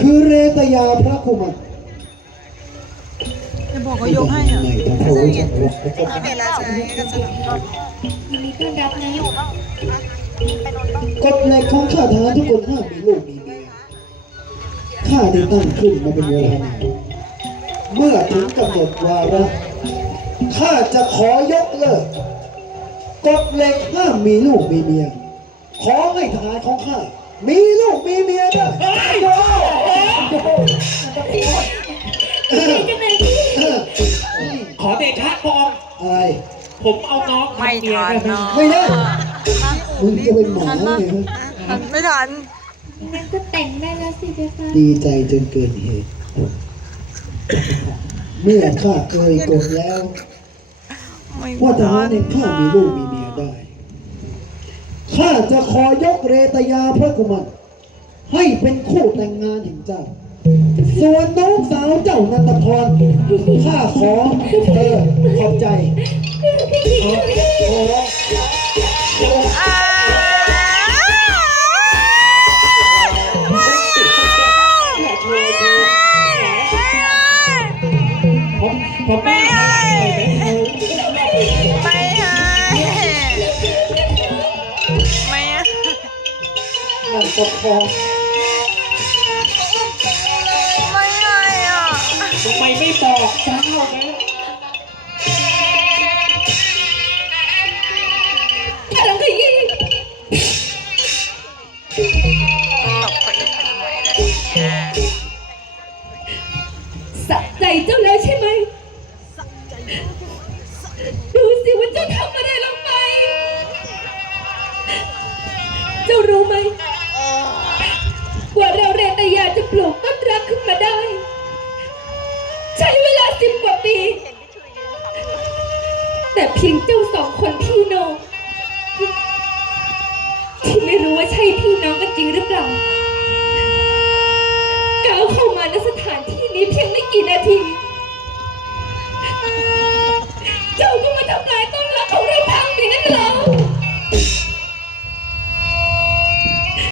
คือเรตยาพระกุมารจะบอกเขายกให้เหรอในทั้งพระวิจักรวรรดิเวลาใช้ก็สลับยินดีต้อนรับนะอยู่บ้างกฎเหล็กของข้าทหารทุกคนห้ามมีลูกมีเมียข้าได้ตั้งขึ้นมาเป็นเวลานานเมื่อถึงกำหนดวาระข้าจะขอยกเลิกกฎเหล็กห้ามมีลูกมีเมีย ขอให้ทหารของข้ามีลูกมีเมียได้ดี จังเลยพี่ขอเดชะพระองค์อะไร ผมเอาน้องไม่ทำเมียทันได้ไหมเนาะไม่ได้ มึงจะเป็นหมาเลยฮะไม่ทัน งั้นก็แต่งได้แล้วสิเจ้าค่ะดีใจจนเกินเหตุ เมื่อข้าเคยกดแล้ว ไม่ว่าทหารทันในข้ามีลูกมีเมียได้ ข้าจะขอยกเรตยาพระกุมาร ให้เป็นคู่แต่งงานแห่งเจ้า ส่วนน้องสาวเจ้านันทพรข้าขอเออขอบใจขอขออ้าวผมผมไม่ให้ไม่ให้ไม่ให้ นั่นปกคอ ทำไมไม่บอกเจ้านะพลังขยี้ตบเขาอีกเป็นเลยสะใจเจ้าแล้วใช่ไหม ดูสิว่าเจ้าทำอะไรลงไป เจ้ารู้ไหม กว่าเราเรตยาจะปลูกต้น แต่เพียงเจ้าสองคนพี่น้องที่ไม่รู้ว่าใช่พี่น้องกันจริงหรือเปล่าก้าวเข้ามาในสถานที่นี้เพียงไม่กี่นาที